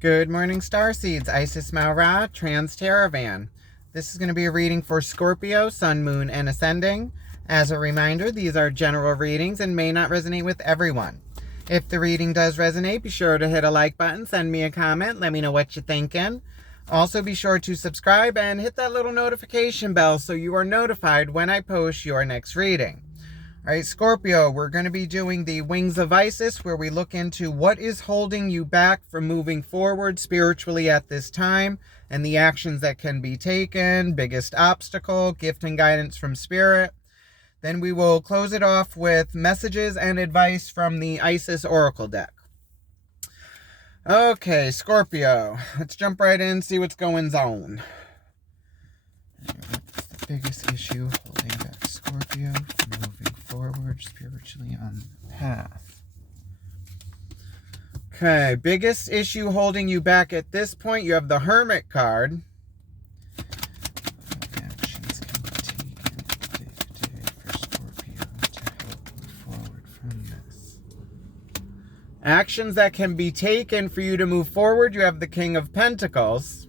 Good morning, Starseeds. Isis Maura, Trans Caravan. This is going to be a reading for Scorpio, Sun, Moon, and Ascending. As a reminder, these are general readings and may not resonate with everyone. If the reading does resonate, be sure to hit a like button, send me a comment, let me know what you're thinking. Also, be sure to subscribe and hit that little notification bell so you are notified when I post your next reading. All right, Scorpio, we're going to be doing the Wings of Isis, where we look into what is holding you back from moving forward spiritually at this time and the actions that can be taken, biggest obstacle, gift and guidance from Spirit. Then we will close it off with messages and advice from the Isis Oracle deck. Okay, Scorpio, let's jump right in, see what's going on. What's the biggest issue holding back Scorpio from moving forward spiritually on the path? Okay, biggest issue holding you back at this point, you have the Hermit card. What actions can be taken day-to-day for Scorpio to help move forward from this? Actions that can be taken for you to move forward, you have the King of Pentacles.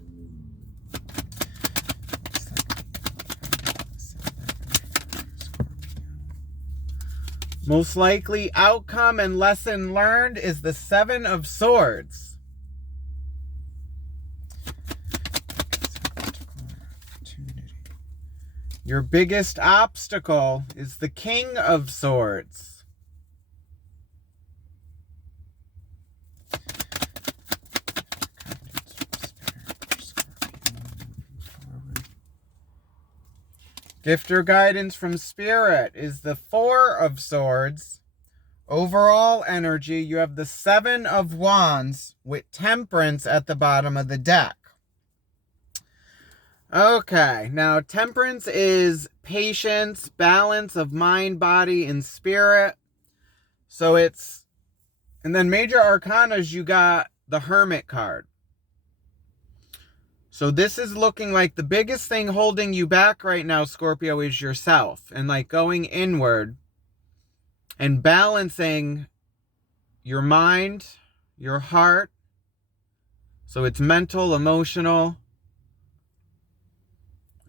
Most likely outcome and lesson learned is the Seven of Swords. Your biggest obstacle is the King of Swords. Gift or guidance from Spirit is the Four of Swords. Overall energy, you have the Seven of Wands with Temperance at the bottom of the deck. Okay, now Temperance is patience, balance of mind, body, and spirit. So it's, and then Major Arcanas, you got the Hermit card. So this is looking like the biggest thing holding you back right now, Scorpio, is yourself. And like going inward and balancing your mind, your heart. So it's mental, emotional.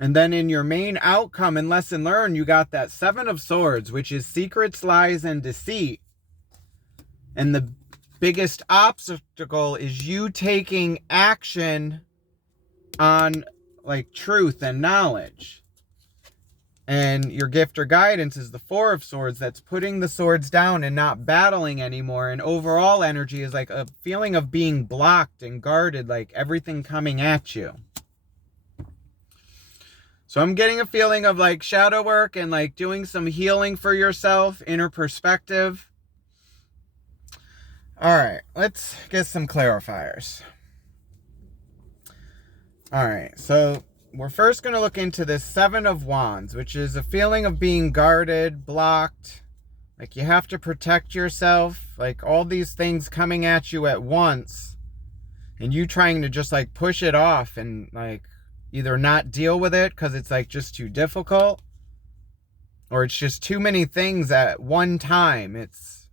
And then in your main outcome and lesson learned, you got that Seven of Swords, which is secrets, lies, and deceit. And the biggest obstacle is you taking action on like truth and knowledge. And your gift or guidance is the Four of Swords, that's putting the swords down and not battling anymore. And overall energy is like a feeling of being blocked and guarded, like everything coming at you. So I'm getting a feeling of like shadow work and like doing some healing for yourself, inner perspective. All right, let's get some clarifiers. All right, so we're first going to look into this Seven of Wands, which is a feeling of being guarded, blocked, like you have to protect yourself, like all these things coming at you at once, and you trying to just like push it off and like either not deal with it because it's like just too difficult, or it's just too many things at one time. It's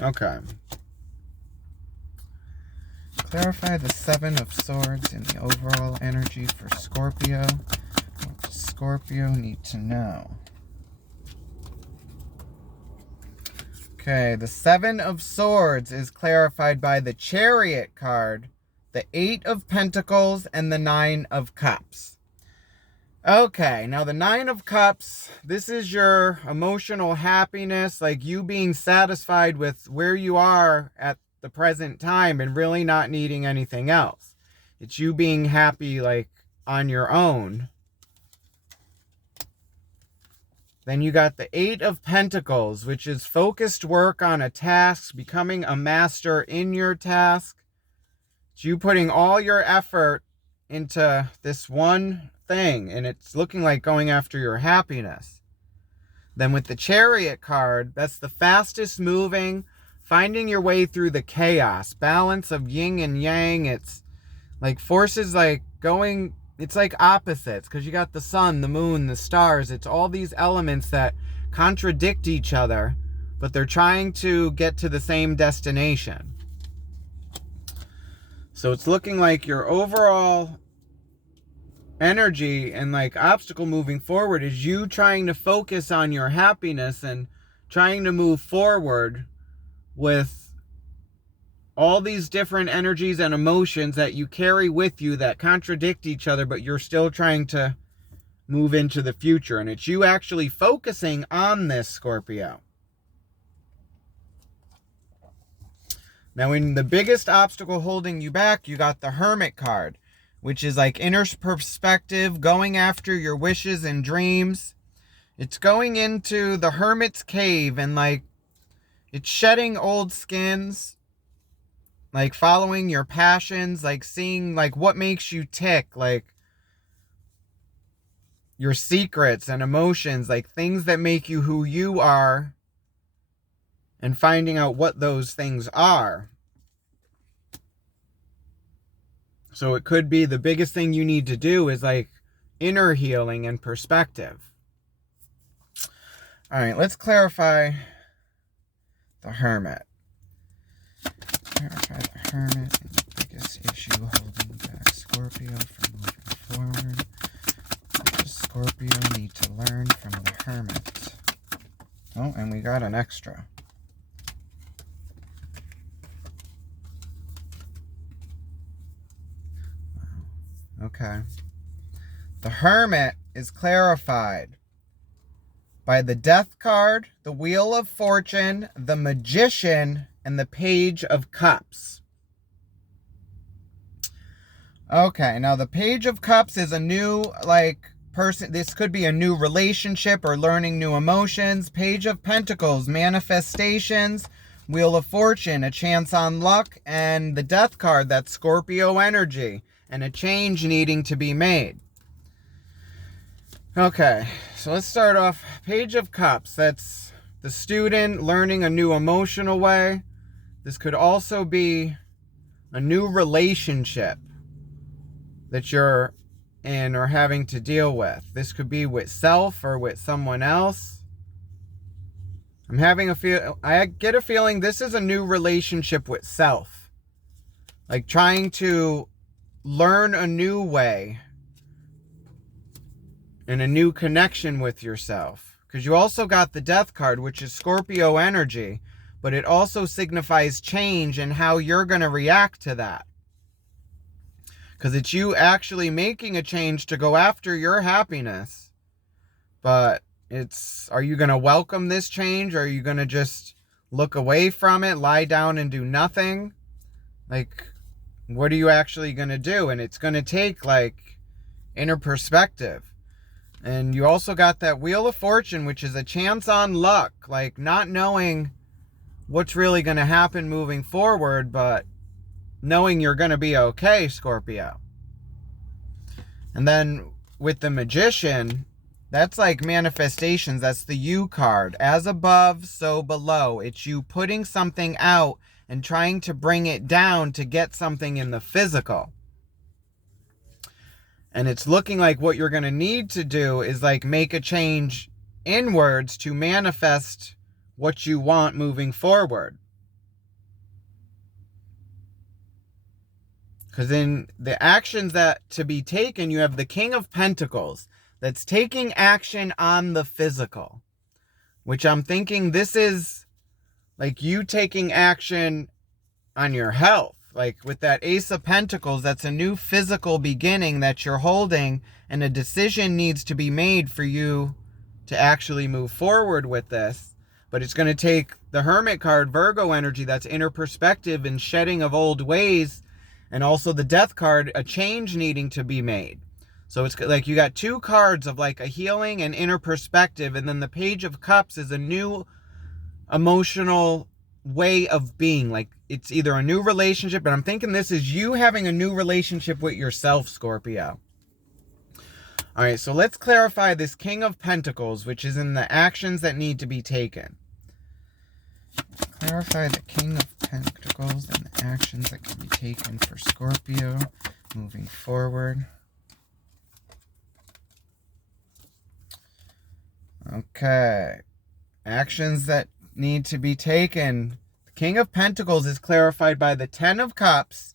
okay. Clarify the Seven of Swords and the overall energy for Scorpio. What does Scorpio need to know? Okay, the Seven of Swords is clarified by the Chariot card, the Eight of Pentacles, and the Nine of Cups. Okay, now the Nine of Cups, this is your emotional happiness, like you being satisfied with where you are at the present time and really not needing anything else. It's you being happy like on your own. Then you got the Eight of Pentacles, which is focused work on a task, becoming a master in your task. It's you putting all your effort into this one thing, and it's looking like going after your happiness. Then with the Chariot card, that's the fastest moving, finding your way through the chaos, balance of yin and yang. It's like forces like going, it's like opposites, because you got the sun, the moon, the stars. It's all these elements that contradict each other, but they're trying to get to the same destination. So it's looking like your overall energy and like obstacle moving forward is you trying to focus on your happiness and trying to move forward with all these different energies and emotions that you carry with you that contradict each other, but you're still trying to move into the future. And it's you actually focusing on this, Scorpio. Now, in the biggest obstacle holding you back, you got the Hermit card, which is like inner perspective, going after your wishes and dreams. It's going into the Hermit's cave and like it's shedding old skins, like following your passions, like seeing like what makes you tick, like your secrets and emotions, like things that make you who you are, and finding out what those things are. So it could be the biggest thing you need to do is like inner healing and perspective. All right, let's clarify the Hermit. Clarify the Hermit and the biggest issue holding back Scorpio from moving forward. What does Scorpio need to learn from the Hermit? Oh, and we got an extra. Okay. The Hermit is clarified by the Death card, the Wheel of Fortune, the Magician, and the Page of Cups. Okay, now the Page of Cups is a new, like, person. This could be a new relationship or learning new emotions. Page of Pentacles, manifestations. Wheel of Fortune, a chance on luck. And the Death card, that's Scorpio energy. And a change needing to be made. Okay, so let's start off. Page of Cups, that's the student learning a new emotional way. This could also be a new relationship that you're in or having to deal with. This could be with self or with someone else. I get a feeling this is a new relationship with self. Like trying to learn a new way and a new connection with yourself. Because you also got the Death card, which is Scorpio energy, but it also signifies change and how you're going to react to that. Because it's you actually making a change to go after your happiness. But are you going to welcome this change? Or are you going to just look away from it, lie down and do nothing? Like, what are you actually going to do? And it's going to take like inner perspective. And you also got that Wheel of Fortune, which is a chance on luck, like not knowing what's really going to happen moving forward, but knowing you're going to be okay, Scorpio. And then with the Magician, that's like manifestations. That's the You card. As above, so below. It's you putting something out and trying to bring it down to get something in the physical. And it's looking like what you're going to need to do is like make a change inwards to manifest what you want moving forward. Because in the actions that to be taken, you have the King of Pentacles that's taking action on the physical. Which I'm thinking this is like you taking action on your health. Like with that Ace of Pentacles, that's a new physical beginning that you're holding, and a decision needs to be made for you to actually move forward with this. But it's going to take the Hermit card, Virgo energy, that's inner perspective and shedding of old ways, and also the Death card, a change needing to be made. So it's like you got two cards of like a healing and inner perspective, and then the Page of Cups is a new emotional way of being. Like it's either a new relationship, but I'm thinking this is you having a new relationship with yourself, Scorpio. All right, so let's clarify this King of Pentacles, which is in the actions that need to be taken. Clarify the King of Pentacles and the actions that can be taken for Scorpio moving forward. Okay. Actions that need to be taken. The King of Pentacles is clarified by the Ten of Cups,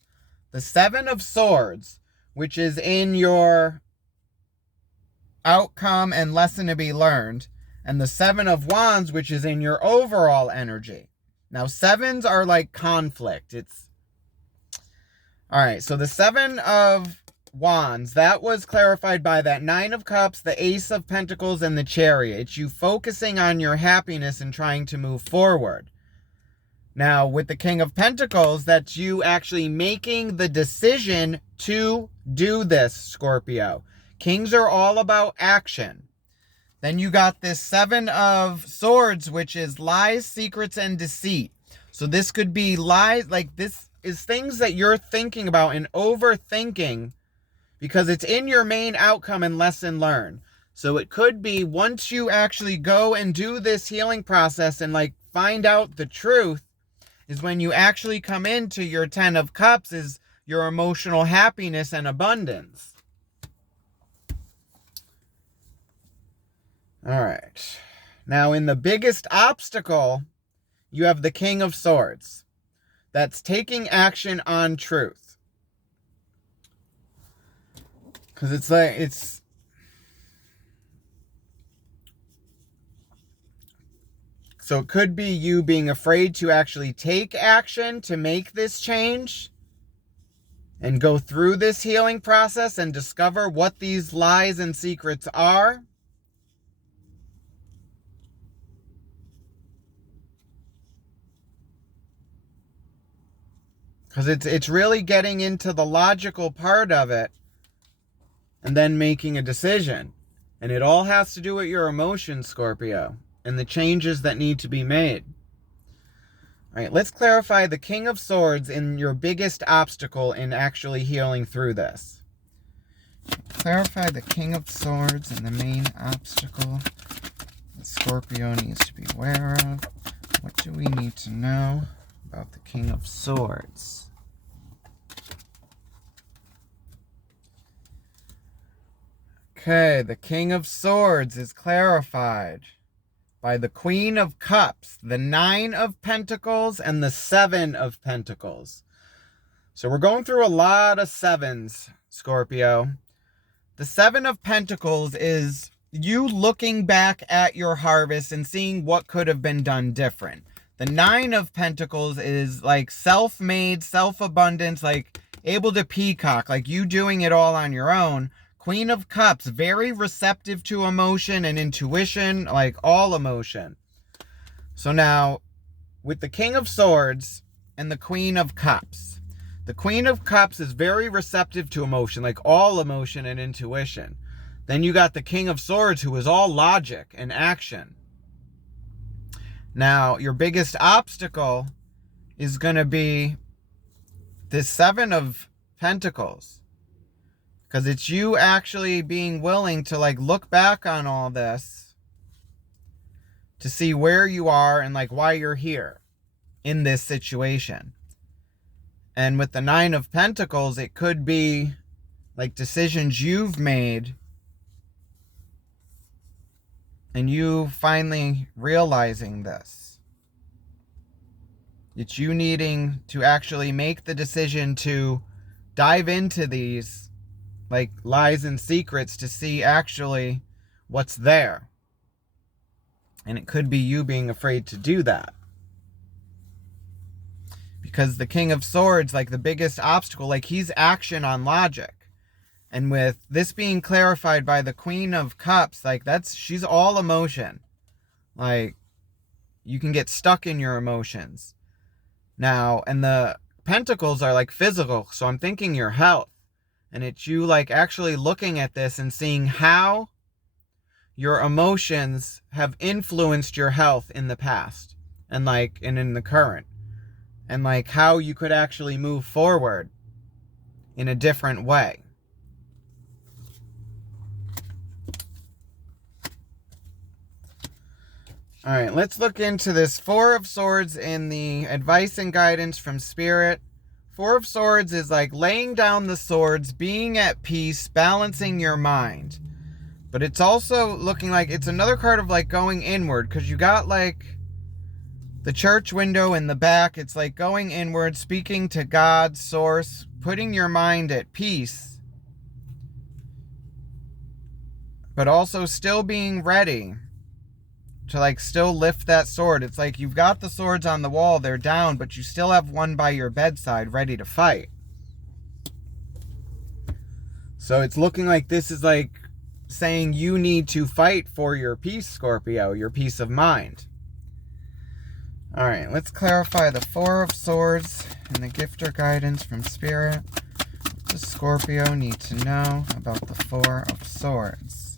the Seven of Swords, which is in your outcome and lesson to be learned, and the Seven of Wands, which is in your overall energy. Now, sevens are like conflict. All right, so the Seven of Wands, that was clarified by that Nine of Cups, the Ace of Pentacles, and the Chariot. It's you focusing on your happiness and trying to move forward. Now, with the King of Pentacles, that's you actually making the decision to do this, Scorpio. Kings are all about action. Then you got this Seven of Swords, which is lies, secrets, and deceit. So this could be lies, like this is things that you're thinking about and overthinking because it's in your main outcome and lesson learned. So it could be once you actually go and do this healing process and like find out the truth is when you actually come into your 10 of Cups is your emotional happiness and abundance. All right. Now in the biggest obstacle, you have the King of Swords. That's taking action on truth. Because so it could be you being afraid to actually take action to make this change and go through this healing process and discover what these lies and secrets are. Because it's really getting into the logical part of it and then making a decision. And it all has to do with your emotions, Scorpio, and the changes that need to be made. All right, let's clarify the King of Swords in your biggest obstacle in actually healing through this. Clarify the King of Swords and the main obstacle that Scorpio needs to be aware of. What do we need to know about the King of Swords? Okay, the King of Swords is clarified by the Queen of Cups, the Nine of Pentacles, and the Seven of Pentacles. So we're going through a lot of sevens, Scorpio. The Seven of Pentacles is you looking back at your harvest and seeing what could have been done different. The Nine of Pentacles is like self-made, self-abundance, like able to peacock, like you doing it all on your own. Queen of Cups, very receptive to emotion and intuition, like all emotion. So now, with the King of Swords and the Queen of Cups, the Queen of Cups is very receptive to emotion, like all emotion and intuition. Then you got the King of Swords, who is all logic and action. Now, your biggest obstacle is going to be this Seven of Pentacles. Because it's you actually being willing to like look back on all this to see where you are and like why you're here in this situation. And with the Nine of Pentacles, it could be like decisions you've made and you finally realizing this. It's you needing to actually make the decision to dive into these like lies and secrets to see actually what's there. And it could be you being afraid to do that. Because the King of Swords, like the biggest obstacle, like he's action on logic. And with this being clarified by the Queen of Cups, like she's all emotion. Like you can get stuck in your emotions. Now, and the Pentacles are like physical. So I'm thinking your health. And it's you like actually looking at this and seeing how your emotions have influenced your health in the past and in the current. And like how you could actually move forward in a different way. All right, let's look into this Four of Swords in the advice and guidance from Spirit. Four of Swords is like laying down the swords, being at peace, balancing your mind. But it's also looking like it's another card of like going inward because you got like The church window in the back, it's like going inward, speaking to God, source, putting your mind at peace, but also still being ready to like still lift that sword. It's like you've got the swords on the wall, they're down, but you still have one by your bedside ready to fight. So it's looking like this is like saying you need to fight for your peace, Scorpio, your peace of mind. All right, let's clarify the Four of Swords and the gift or guidance from Spirit. What does Scorpio need to know about the Four of Swords?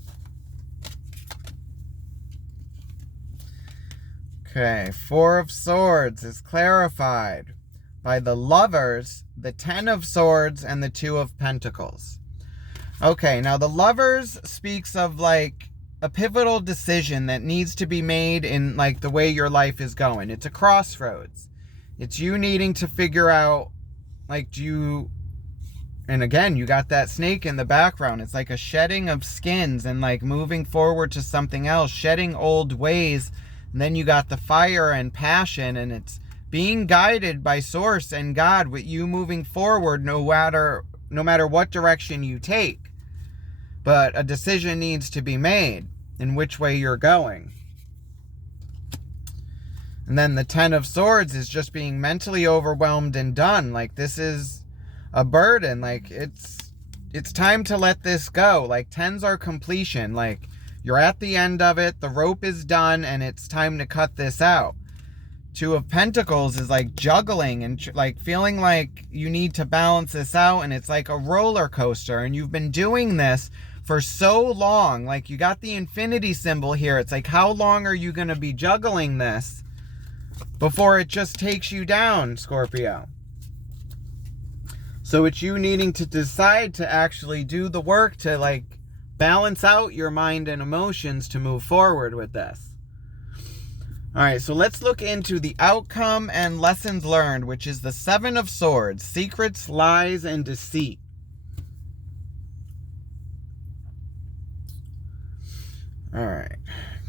Okay, Four of Swords is clarified by the Lovers, the Ten of Swords, and the Two of Pentacles. Okay, now the Lovers speaks of like a pivotal decision that needs to be made in like the way your life is going. It's a crossroads. It's you needing to figure out like and again, you got that snake in the background. It's like a shedding of skins and like moving forward to something else, shedding old ways. And then you got the fire and passion, and it's being guided by Source and God with you moving forward no matter what direction you take. But a decision needs to be made in which way you're going. And then the Ten of Swords is just being mentally overwhelmed and done. Like this is a burden. Like it's time to let this go. Like tens are completion. Like you're at the end of it. The rope is done and it's time to cut this out. Two of Pentacles is like juggling and like feeling like you need to balance this out. And it's like a roller coaster. And you've been doing this for so long. Like you got the infinity symbol here. It's like, how long are you going to be juggling this before it just takes you down, Scorpio? So it's you needing to decide to actually do the work to like balance out your mind and emotions to move forward with this. All right, so let's look into the outcome and lessons learned, which is the Seven of Swords, secrets, lies, and deceit. All right,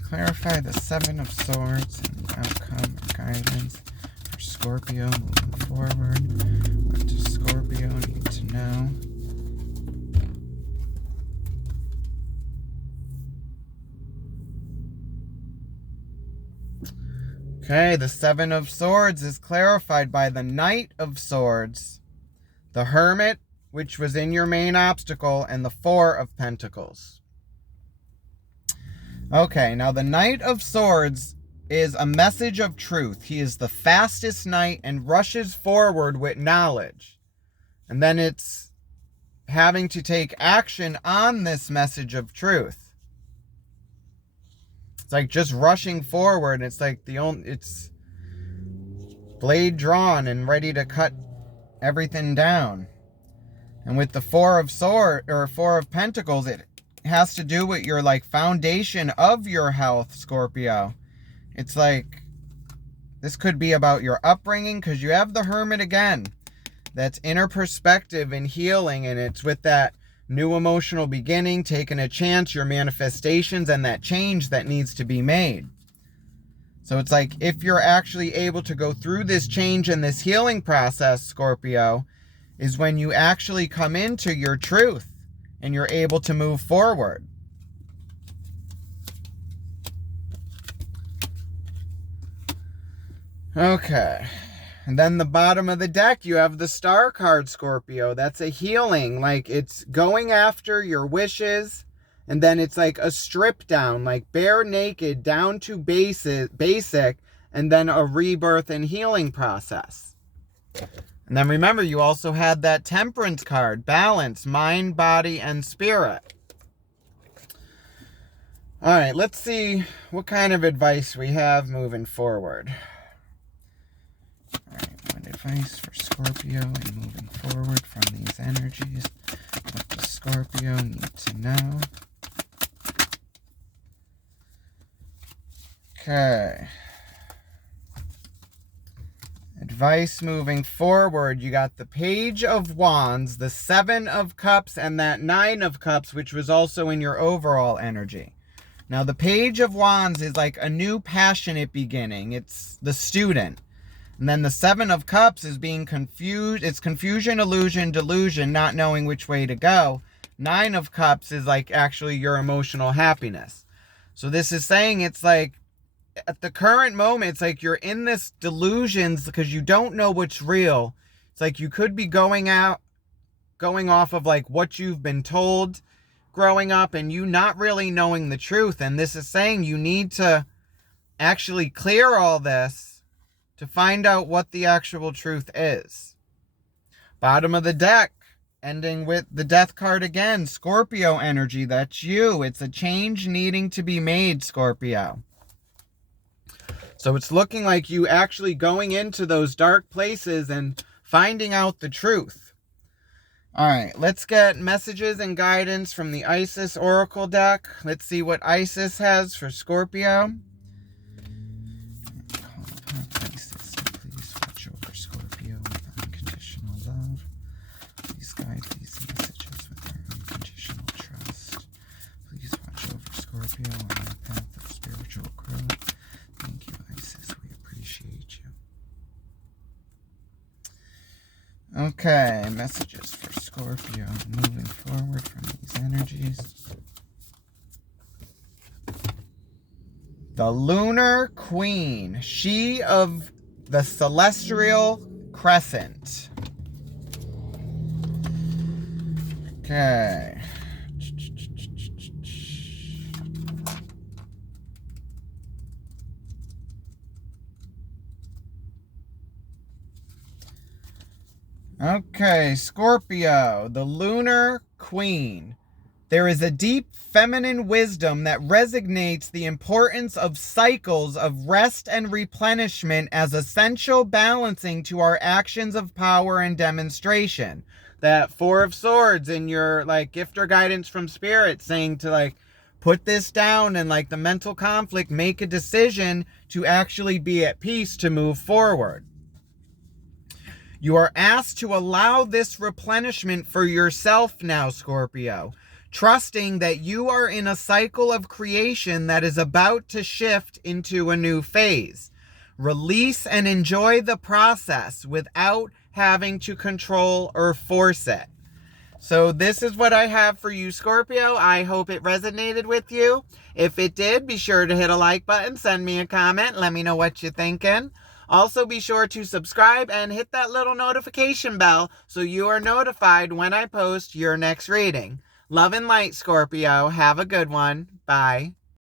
clarify the Seven of Swords and the outcome and guidance for Scorpio moving forward. What does Scorpio need to know? Okay, the Seven of Swords is clarified by the Knight of Swords, the Hermit, which was in your main obstacle, and the Four of Pentacles. Okay, now the Knight of Swords is a message of truth. He is the fastest knight and rushes forward with knowledge. And then it's having to take action on this message of truth. It's like just rushing forward. It's like it's blade drawn and ready to cut everything down. And with the Four of Pentacles, it has to do with your like foundation of your health, Scorpio. It's like this could be about your upbringing, because you have the Hermit again. That's inner perspective and healing, and it's with that new emotional beginning, taking a chance, your manifestations, and that change that needs to be made. So it's like if you're actually able to go through this change and this healing process, Scorpio, is when you actually come into your truth and you're able to move forward. Okay. And then the bottom of the deck, you have the Star card, Scorpio. That's a healing. Like it's going after your wishes. And then it's like a strip down, like bare naked down to basic. And then a rebirth and healing process. And then remember, you also had that Temperance card. Balance, mind, body, and spirit. All right, let's see what kind of advice we have moving forward. Advice for Scorpio and moving forward from these energies. What does Scorpio need to know? Okay. Advice moving forward. You got the Page of Wands, the Seven of Cups, and that Nine of Cups, which was also in your overall energy. Now, the Page of Wands is like a new passionate beginning. It's the student. And then the Seven of Cups is being confused. It's confusion, illusion, delusion, not knowing which way to go. Nine of Cups is like actually your emotional happiness. So this is saying it's like at the current moment, it's like you're in this delusions because you don't know what's real. It's like you could be going off of like what you've been told growing up and you not really knowing the truth. And this is saying you need to actually clear all this to find out what the actual truth is. Bottom of the deck, ending with the Death card again. Scorpio energy, that's you. It's a change needing to be made, Scorpio. So it's looking like you actually going into those dark places and finding out the truth. All right, let's get messages and guidance from the Isis Oracle deck. Let's see what Isis has for Scorpio. Isis, please watch over Scorpio with unconditional love. Please guide these messages with your unconditional trust. Please watch over Scorpio on the path of spiritual growth. Thank you, Isis. We appreciate you. Okay, messages for Scorpio moving forward from these energies. The Lunar Queen, she of the celestial crescent. Okay. Okay, Scorpio, the Lunar Queen. There is a deep feminine wisdom that resonates the importance of cycles of rest and replenishment as essential balancing to our actions of power and demonstration. That Four of Swords in your like gift or guidance from Spirit saying to like put this down and like the mental conflict, make a decision to actually be at peace to move forward. You are asked to allow this replenishment for yourself now, Scorpio, trusting that you are in a cycle of creation that is about to shift into a new phase. Release and enjoy the process without having to control or force it. So this is what I have for you, Scorpio. I hope it resonated with you. If it did, be sure to hit a like button, send me a comment, let me know what you're thinking. Also, be sure to subscribe and hit that little notification bell so you are notified when I post your next reading. Love and light, Scorpio. Have a good one. Bye.